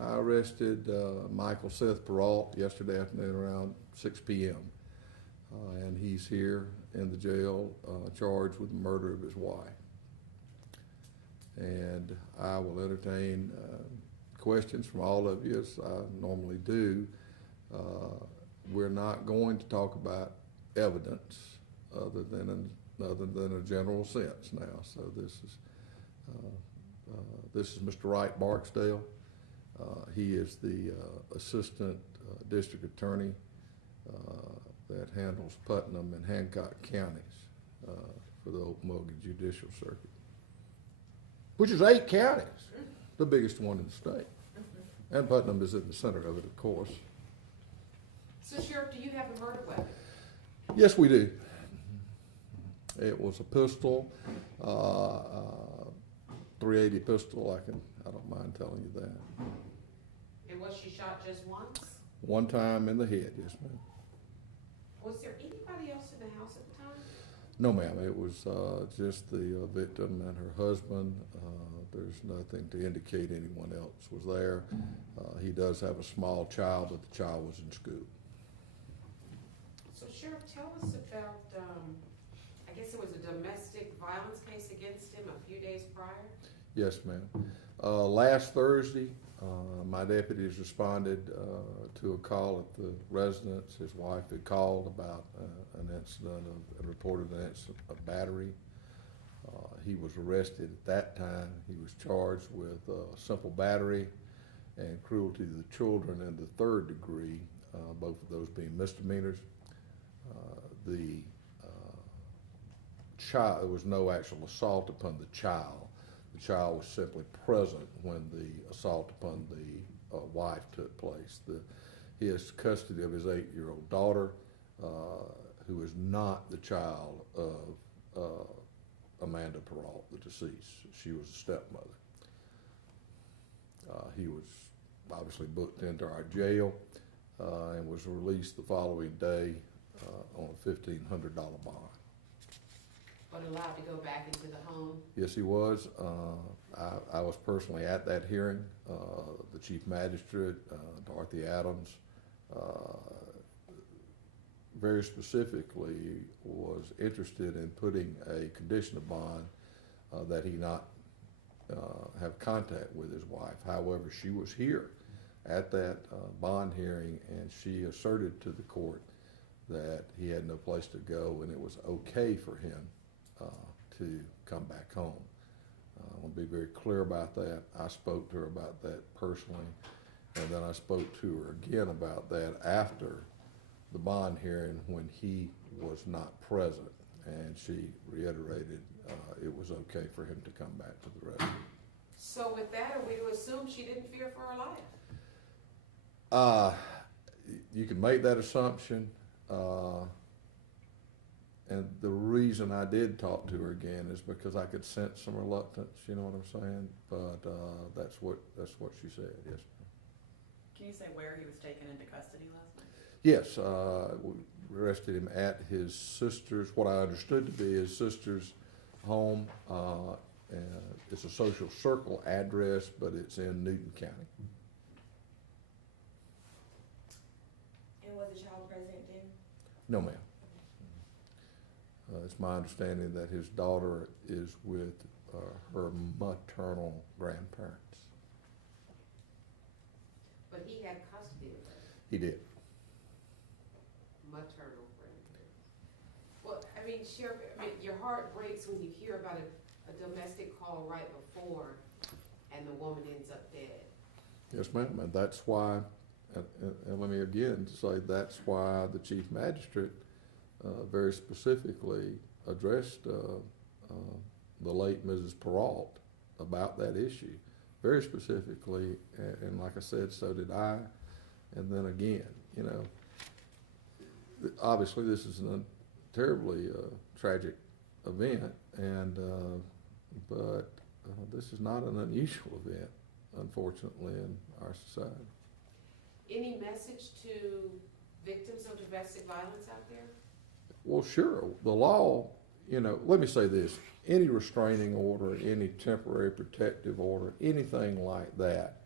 I arrested Michael Seth Peralt yesterday afternoon around 6 p.m. And he's here in the jail charged with the murder of his wife. And I will entertain questions from all of you, as I normally do. We're not going to talk about evidence other than a general sense now. So this is Mr. Wright Barksdale. He is the assistant district attorney that handles Putnam and Hancock counties for the Okmulgee Judicial Circuit, which is 8 counties, the biggest one in the state. And Putnam is in the center of it, of course. So, Sheriff, do you have a murder weapon? Yes, we do. It was a pistol, 380 pistol. I don't mind telling you that. And was she shot just once? One time in the head, yes, ma'am. Was there anybody else in the house at the time? No, ma'am. It was just the victim and her husband. There's nothing to indicate anyone else was there. He does have a small child, but the child was in school. So, Sheriff, tell us about, I guess it was a domestic violence case against him a few days prior? Yes, ma'am. Last Thursday, my deputies responded to a call at the residence. His wife had called about an incident and reported an incident of battery. He was arrested at that time. He was charged with simple battery and cruelty to the children in the 3rd degree, both of those being misdemeanors. The child, there was no actual assault upon the child. The child was simply present when the assault upon the wife took place. He has custody of his 8-year-old daughter, who is not the child of Amanda Peralt, the deceased. She was a stepmother. He was obviously booked into our jail and was released the following day on a $1,500 bond. But allowed to go back into the home? Yes, he was. I was personally at that hearing. The chief magistrate, Dorothy Adams, very specifically was interested in putting a condition of bond that he not have contact with his wife. However, she was here at that bond hearing, and she asserted to the court that he had no place to go and it was okay for him to come back home. I want to be very clear about that. I spoke to her about that personally, and then I spoke to her again about that after the bond hearing when he was not present, and she reiterated it was okay for him to come back to the residence. So with that, are we to assume she didn't fear for her life? You can make that assumption. And the reason I did talk to her again is because I could sense some reluctance, you know what I'm saying? But that's what she said, yes. Can you say where he was taken into custody last night? Yes, we arrested him at his sister's, what I understood to be his sister's home. And it's a social circle address, but it's in Newton County. And was the child present then? No, ma'am. It's my understanding that his daughter is with her maternal grandparents. But he had custody of her. He did. Maternal grandparents. Well, I mean, Sheriff, your heart breaks when you hear about a domestic call right before and the woman ends up dead. Yes, ma'am, and that's why, and let me again say, that's why the chief magistrate very specifically addressed the late Mrs. Peralt about that issue, very specifically, and like I said, so did I. And then again, you know, obviously this is a terribly tragic event, and but this is not an unusual event, unfortunately, in our society. Any message to victims of domestic violence out there? Well, sure. The law, you know, let me say this. Any restraining order, any temporary protective order, anything like that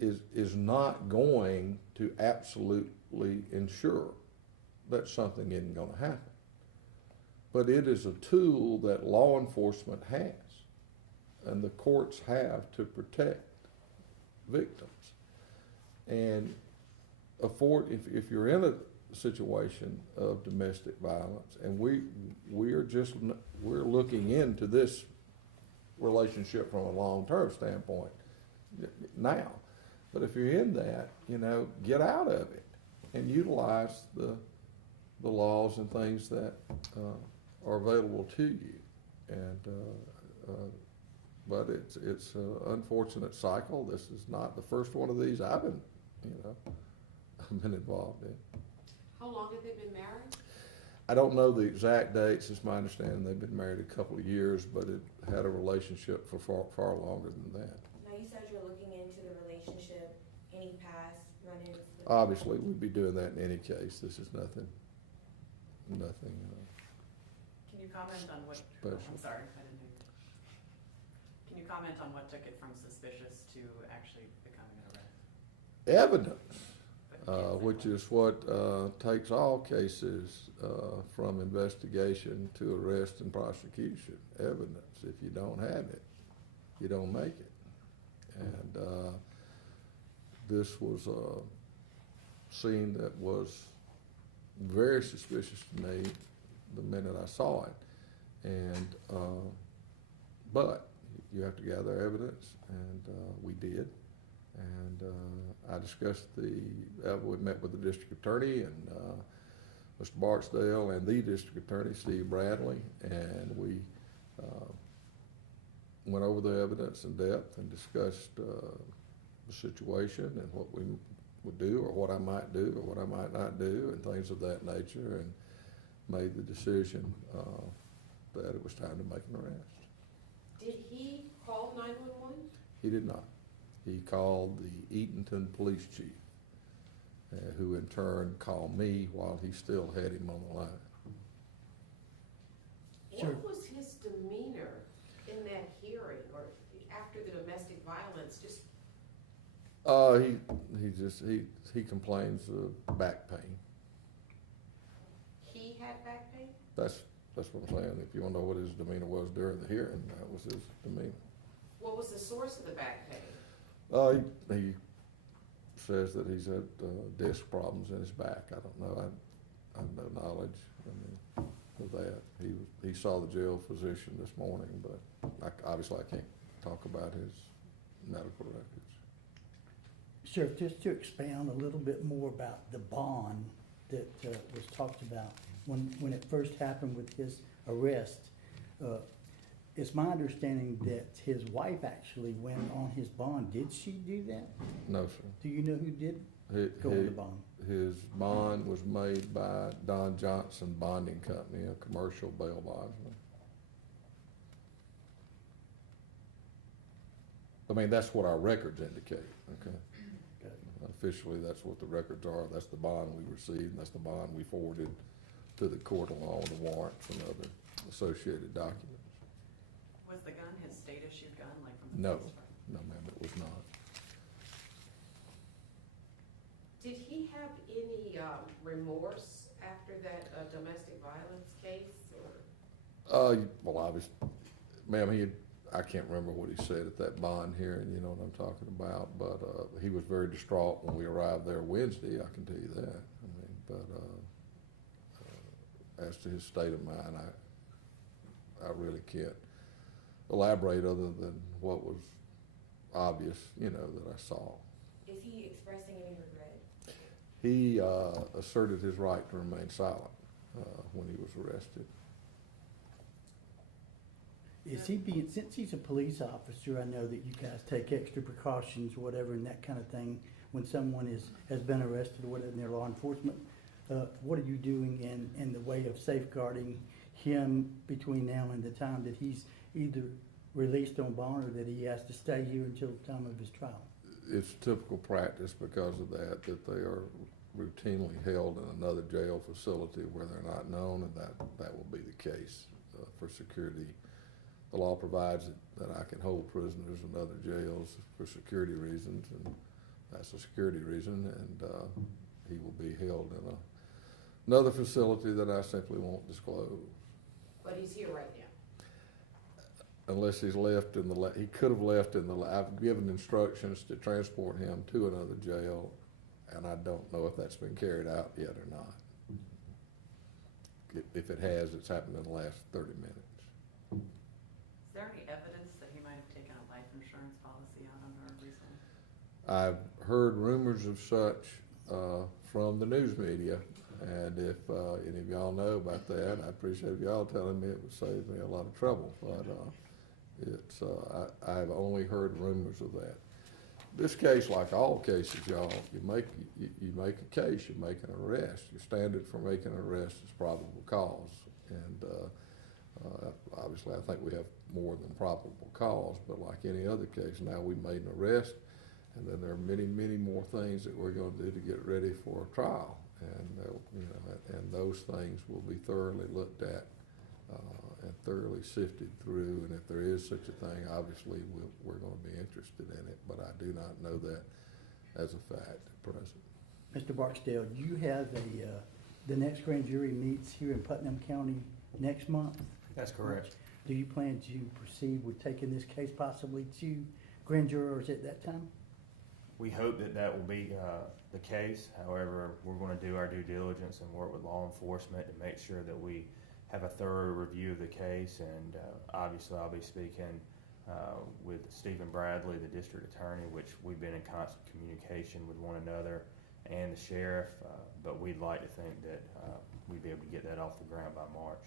is not going to absolutely ensure that something isn't gonna happen. But it is a tool that law enforcement has, and the courts have to protect victims. And if you're in a situation of domestic violence, and we're looking into this relationship from a long-term standpoint now. But if you're in that, get out of it and utilize the laws and things that are available to you. And but it's an unfortunate cycle. This is not the first one of these I've been involved in. How long have they been married? I don't know the exact dates. It's my understanding they've been married a couple of years, but it had a relationship for far longer than that. Now, you said you're looking into the relationship, any past run-ins? Obviously, we'd be doing that in any case. This is nothing. Can you comment on what, special. I'm sorry, I didn't hear you. Can you comment on what took it from suspicious to actually becoming an arrest? Evidence. But Which is what takes all cases from investigation to arrest and prosecution. Evidence. If you don't have it, you don't make it. And this was a scene that was very suspicious to me the minute I saw it. And but you have to gather evidence, and we did. And I discussed we met with the district attorney and Mr. Barksdale and the district attorney, Steve Bradley, and we went over the evidence in depth and discussed the situation and what we would do or what I might do or what I might not do and things of that nature, and made the decision that it was time to make an arrest. Did he call 911? He did not. He called the Eatonton police chief, who in turn called me while he still had him on the line. Sure. What was his demeanor in that hearing or after the domestic violence? He complains of back pain. He had back pain? That's what I'm saying. If you want to know what his demeanor was during the hearing, that was his demeanor. What was the source of the back pain? He says that he's had disc problems in his back. I don't know. I have no knowledge of that. He saw the jail physician this morning, but obviously I can't talk about his medical records. Sheriff, just to expound a little bit more about the bond that was talked about when it first happened with his arrest. It's my understanding that his wife actually went on his bond. Did she do that? No, sir. Do you know who did go on the bond? His bond was made by Don Johnson Bonding Company, a commercial bail bondsman. I mean, that's what our records indicate, okay? Okay. Officially, that's what the records are. That's the bond we received, and that's the bond we forwarded to the court along with the warrants and other associated documents. Was the gun his state-issued gun, like from the No, police department? no, ma'am, it was not. Did he have any remorse after that domestic violence case? Well, obviously, ma'am, I can't remember what he said at that bond hearing, you know what I'm talking about, but he was very distraught when we arrived there Wednesday, I can tell you that. I mean, but as to his state of mind, I really can't elaborate other than what was obvious, that I saw. Is he expressing any regret? He asserted his right to remain silent when he was arrested. Is he being, since he's a police officer, I know that you guys take extra precautions or whatever and that kind of thing when someone has been arrested or whatever in their law enforcement. What are you doing in the way of safeguarding him between now and the time that he's either released on bond or that he has to stay here until the time of his trial? It's typical practice because of that they are routinely held in another jail facility where they're not known, and that will be the case for security. The law provides that I can hold prisoners in other jails for security reasons, and that's a security reason, and he will be held in another facility that I simply won't disclose. But he's here right now. Unless he's left in the, he could have left in the, I've given instructions to transport him to another jail, and I don't know if that's been carried out yet or not. If it has, it's happened in the last 30 minutes. Is there any evidence that he might have taken a life insurance policy out on her recently? I've heard rumors of such from the news media, and if any of y'all know about that, I appreciate y'all telling me. It would save me a lot of trouble, but it's I've only heard rumors of that. This case, like all cases, y'all, you make a case, you make an arrest. Your standard for making an arrest is probable cause, and obviously I think we have more than probable cause, but like any other case, now we made an arrest, and then there are many, many more things that we're going to do to get ready for a trial, and and those things will be thoroughly looked at and thoroughly sifted through, and if there is such a thing, obviously we're going to be interested in it, but I do not know that as a fact at present. Mr. Barksdale, do you have the next grand jury meets here in Putnam County next month? That's correct. Do you plan to proceed with taking this case possibly to grand jurors at that time? We hope that that will be the case. However, we're going to do our due diligence and work with law enforcement to make sure that we have a thorough review of the case. And obviously, I'll be speaking with Stephen Bradley, the district attorney, which we've been in constant communication with one another, and the sheriff. But we'd like to think that we'd be able to get that off the ground by March.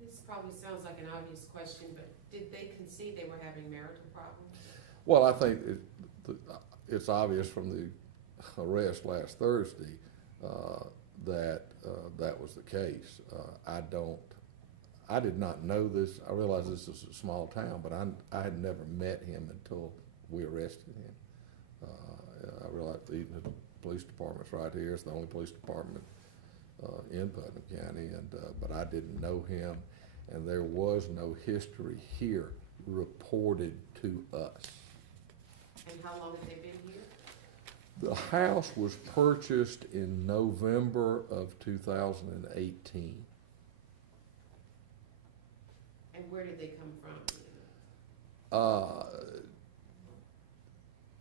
This probably sounds like an obvious question, but did they concede they were having marital problems? Well, I think it's obvious from the arrest last Thursday that that was the case. I did not know this. I realize this is a small town, but I had never met him until we arrested him. I realize the Eatonton Police Department's right here. It's the only police department in Putnam County, but I didn't know him, and there was no history here reported to us. And how long have they been here? The house was purchased in November of 2018. And where did they come from?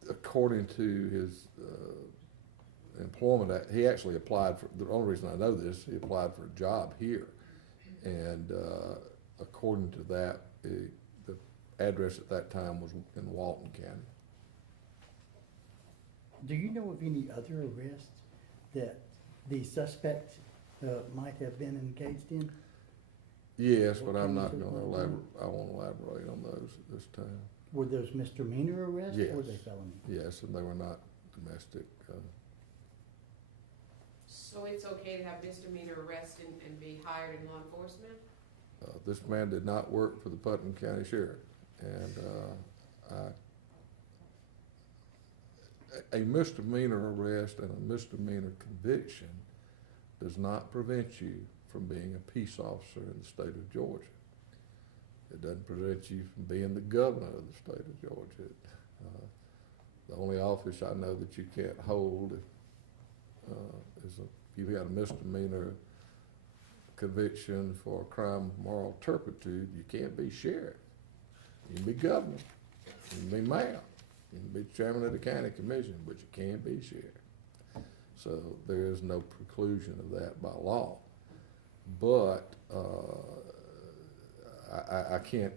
According to his employment, he actually applied for, the only reason I know this, he applied for a job here. And according to that, the address at that time was in Walton County. Do you know of any other arrests that the suspect might have been engaged in? Yes, but I'm not going to elaborate. I won't elaborate on those at this time. Were those misdemeanor arrests Yes. or were they felony? Yes, and they were not domestic. So it's okay to have misdemeanor arrest and be hired in law enforcement? This man did not work for the Putnam County Sheriff, and a misdemeanor arrest and a misdemeanor conviction does not prevent you from being a peace officer in the state of Georgia. It doesn't prevent you from being the governor of the state of Georgia. The only office I know that you can't hold is if you've got a misdemeanor conviction for a crime of moral turpitude. You can't be sheriff. You can be governor. You can be mayor. You can be chairman of the county commission, but you can't be sheriff. So there is no preclusion of that by law. But I can't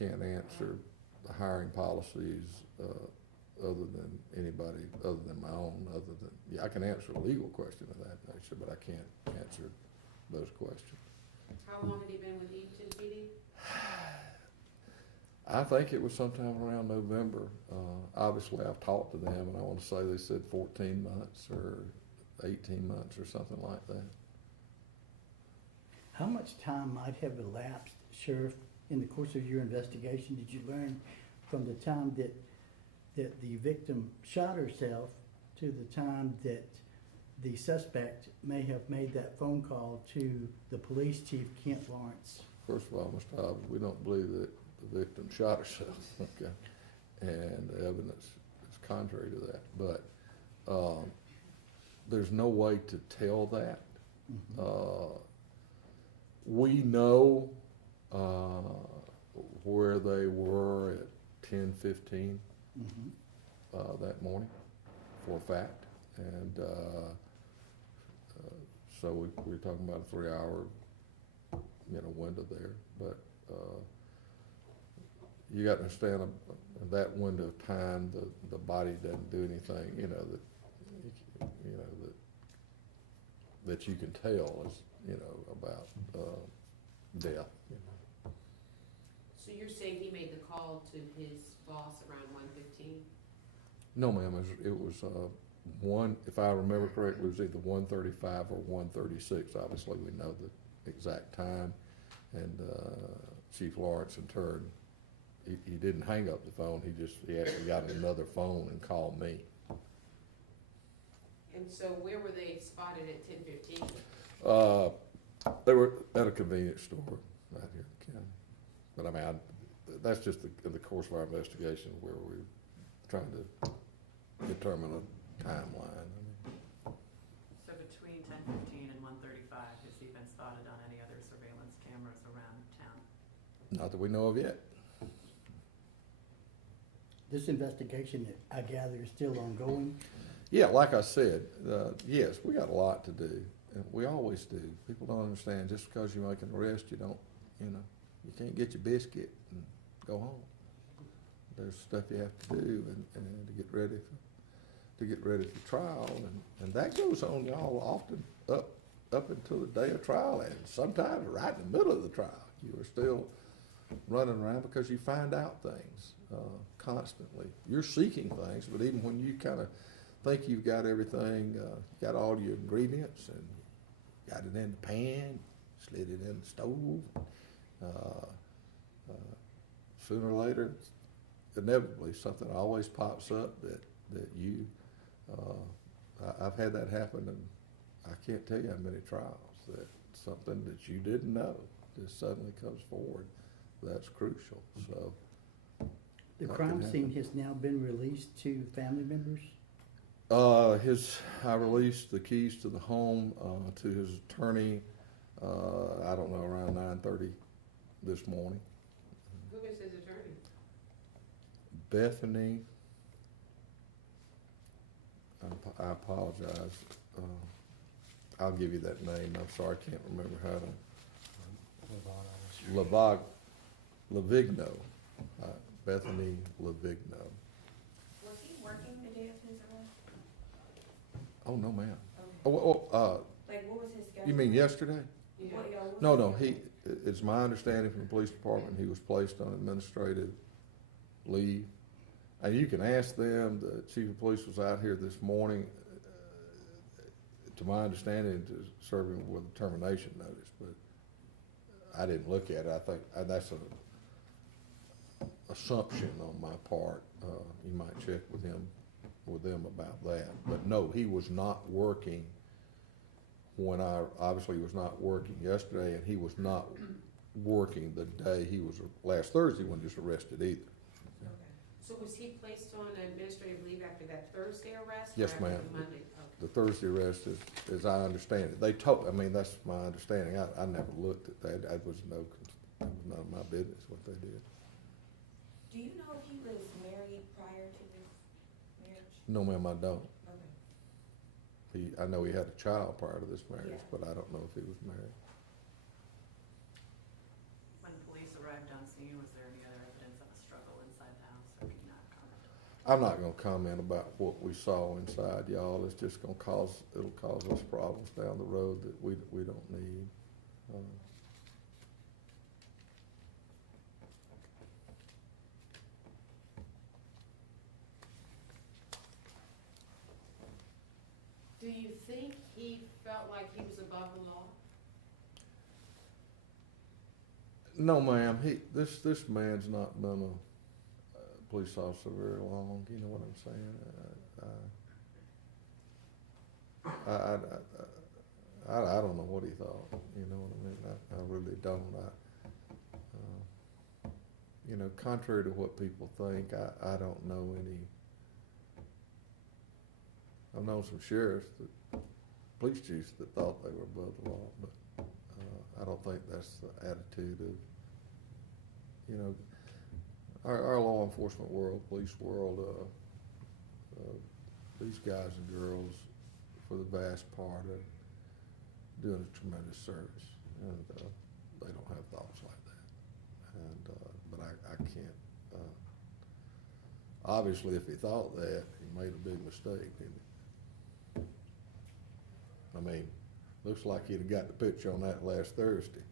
answer the hiring policies other than anybody other than my own. I can answer a legal question of that nature, but I can't answer those questions. How long had he been with Eatonton PD? I think it was sometime around November. Obviously, I've talked to them, and I want to say they said 14 months or 18 months or something like that. How much time might have elapsed, Sheriff, in the course of your investigation? Did you learn from the time that the victim shot herself to the time that the suspect may have made that phone call to the police chief, Kent Lawrence? First of all, Mr. Hobbs, we don't believe that the victim shot herself, okay? and the evidence is contrary to that. But there's no way to tell that. We know where they were at 10:15 that morning for a fact, and so we're talking about a 3-hour, window there. But you got to understand that window of time, the body doesn't do anything, that you can tell is, about death. So you're saying he made the call to his boss around 1:15? No, ma'am, it was one, if I remember correctly, it was either 1:35 or 1:36. Obviously, we know the exact time. And Chief Lawrence, in turn, he didn't hang up the phone. He actually got another phone and called me. And so where were they spotted at 10:15? They were at a convenience store right here in the county. But I mean, that's just in the course of our investigation where we're trying to determine a timeline. So between 10:15 and 1:35, has he been spotted on any other surveillance cameras around town? Not that we know of yet. This investigation, I gather, is still ongoing. Yeah, like I said, yes, we got a lot to do, and we always do. People don't understand just because you make an arrest, you don't, you can't get your biscuit and go home. There's stuff you have to do and to get ready for trial, and that goes on, y'all, often up until the day of trial, and sometimes right in the middle of the trial, you are still running around because you find out things constantly. You're seeking things, but even when you kind of think you've got everything, got all your ingredients and got it in the pan, slid it in the stove, sooner or later, inevitably something always pops up that you, I've had that happen, and I can't tell you how many trials that something that you didn't know just suddenly comes forward. That's crucial. So The that crime can scene happen. has now been released to family members. I released the keys to the home to his attorney. I don't know, around 9:30 this morning. Who is his attorney? Bethany. I apologize. I'll give you that name. I'm sorry, I can't remember how to. Lavigno. Bethany Lavigno. Was he working the day of his arrest? Oh, no, ma'am. Okay. Like, what was his schedule? You mean yesterday? Yeah. What No, was his no, it's my understanding from the police department, he was placed on administrative leave. And you can ask them, the chief of police was out here this morning, to my understanding, to serve him with a termination notice, but I didn't look at it. I think that's an assumption on my part. You might check with them about that. But no, he was not working obviously he was not working yesterday, and he was not working the day he was, last Thursday when he was arrested either. Okay. So was he placed on administrative leave after that Thursday arrest? Yes, or after ma'am. the Monday? Okay. The Thursday arrest is, as I understand it, that's my understanding. I never looked at that. That was none of my business what they did. Do you know if he was married prior to this marriage? No, ma'am, I don't. Okay. I know he had a child prior to this marriage, Yeah. but I don't know if he was married. When police arrived on scene, was there any other evidence of a struggle inside the house, or can you not comment? I'm not gonna comment about what we saw inside, y'all. It's just it'll cause us problems down the road that we don't need. Do you think he felt like he was above the law? No, ma'am. This man's not been a police officer very long. You know what I'm saying? I don't know what he thought. You know what I mean? I really don't. you know, contrary to what people think, I don't know any. I've known some sheriffs, police chiefs that thought they were above the law, but I don't think that's the attitude of, you know, our law enforcement world, police world. These guys and girls, for the vast part, are doing a tremendous service, and they don't have thoughts like that. And but I can't. Obviously, if he thought that, he made a big mistake, didn't he? I mean, looks like he'd have got the picture on that last Thursday.